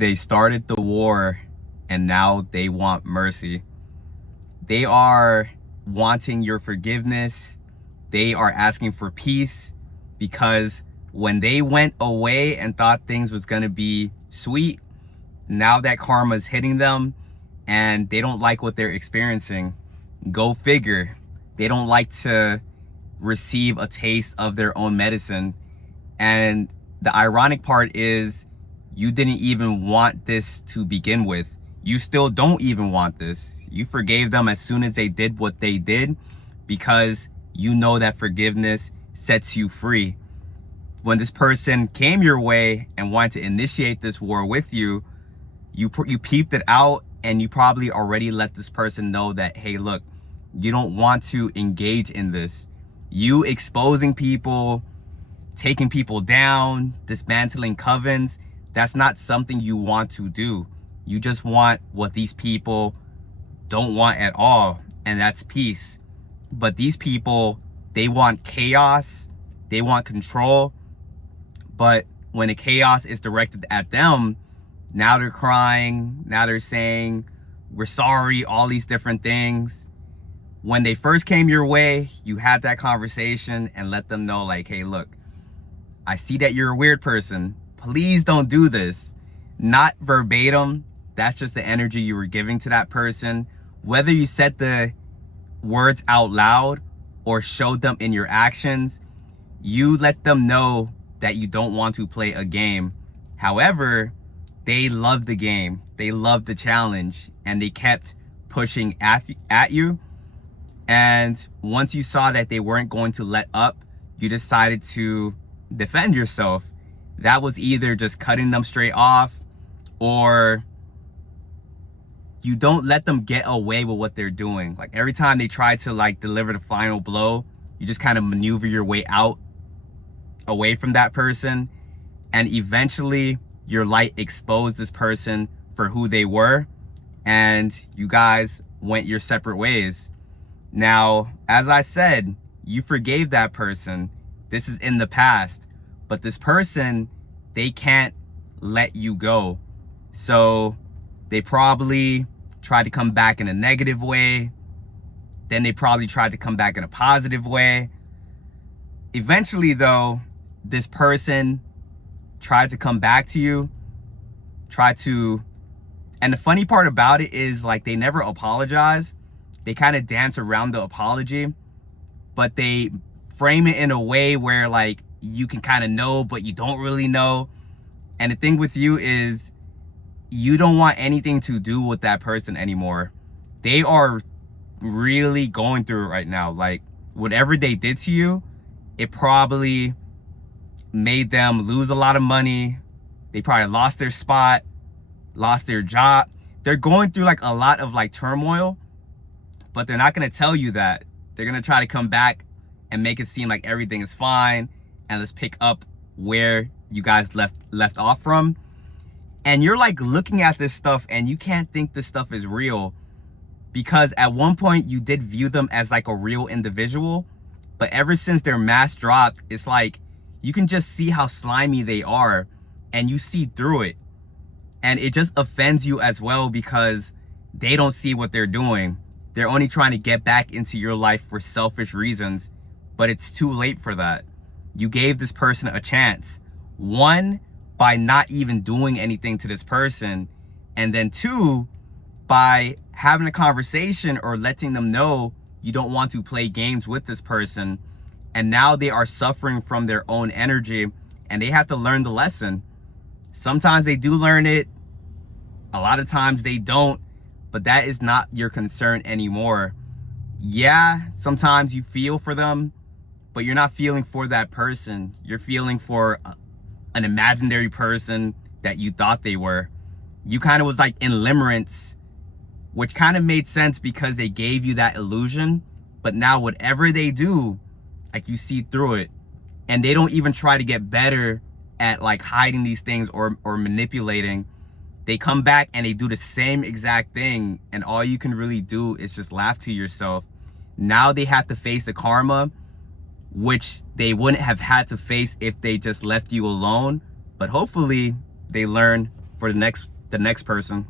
They started the war and now they want mercy. They are wanting your forgiveness. They are asking for peace because when they went away and thought things was going to be sweet, now that karma is hitting them and they don't like what they're experiencing. Go figure. They don't like to receive a taste of their own medicine. And the ironic part is you didn't even want this to begin with. You still don't even want this. You forgave them as soon as they did what they did because you know that forgiveness sets you free. When this person came your way and wanted to initiate this war with you, you peeped it out and you probably already let this person know that, hey, look, you don't want to engage in this. You exposing people, taking people down, dismantling covens, that's not something you want to do. You just want what these people don't want at all, and that's peace. But these people, they want chaos, they want control, but when the chaos is directed at them, now they're crying, now they're saying, we're sorry, all these different things. When they first came your way, you had that conversation and let them know like, hey, look, I see that you're a weird person. Please don't do this. Not verbatim. That's just the energy you were giving to that person. Whether you said the words out loud or showed them in your actions, you let them know that you don't want to play a game. However, they loved the game. They loved the challenge and they kept pushing at you. And once you saw that they weren't going to let up, you decided to defend yourself. That was either just cutting them straight off, or you don't let them get away with what they're doing. Like every time they try to like deliver the final blow, you just kind of maneuver your way out, away from that person. And eventually your light exposed this person for who they were. And you guys went your separate ways. Now, as I said, you forgave that person. This is in the past, but this person, they can't let you go. So they probably tried to come back in a negative way. Then they probably tried to come back in a positive way. Eventually though, this person tried to come back to you, and the funny part about it is like they never apologize. They kind of dance around the apology, but they frame it in a way where like you can kind of know, but you don't really know. And the thing with you is you don't want anything to do with that person anymore. They are really going through it right now. Like whatever they did to you, it probably made them lose a lot of money. They probably lost their spot, lost their job. They're going through like a lot of like turmoil, but they're not going to tell you that. They're going to try to come back and make it seem like everything is fine. And let's pick up where you guys left off from. And you're like looking at this stuff and you can't think this stuff is real, because at one point you did view them as like a real individual. But ever since their mask dropped, it's like you can just see how slimy they are and you see through it. And it just offends you as well because they don't see what they're doing. They're only trying to get back into your life for selfish reasons, but it's too late for that. You gave this person a chance. One, by not even doing anything to this person. And then two, by having a conversation or letting them know you don't want to play games with this person. And now they are suffering from their own energy and they have to learn the lesson. Sometimes they do learn it. A lot of times they don't. But that is not your concern anymore. Yeah, sometimes you feel for them, but you're not feeling for that person. You're feeling for an imaginary person that you thought they were. You kind of was like in limerence, which kind of made sense because they gave you that illusion. But now whatever they do, like you see through it. And they don't even try to get better at like hiding these things or manipulating. They come back and they do the same exact thing, and all you can really do is just laugh to yourself. Now they have to face the karma, which they wouldn't have had to face if they just left you alone. But hopefully they learn for the next person.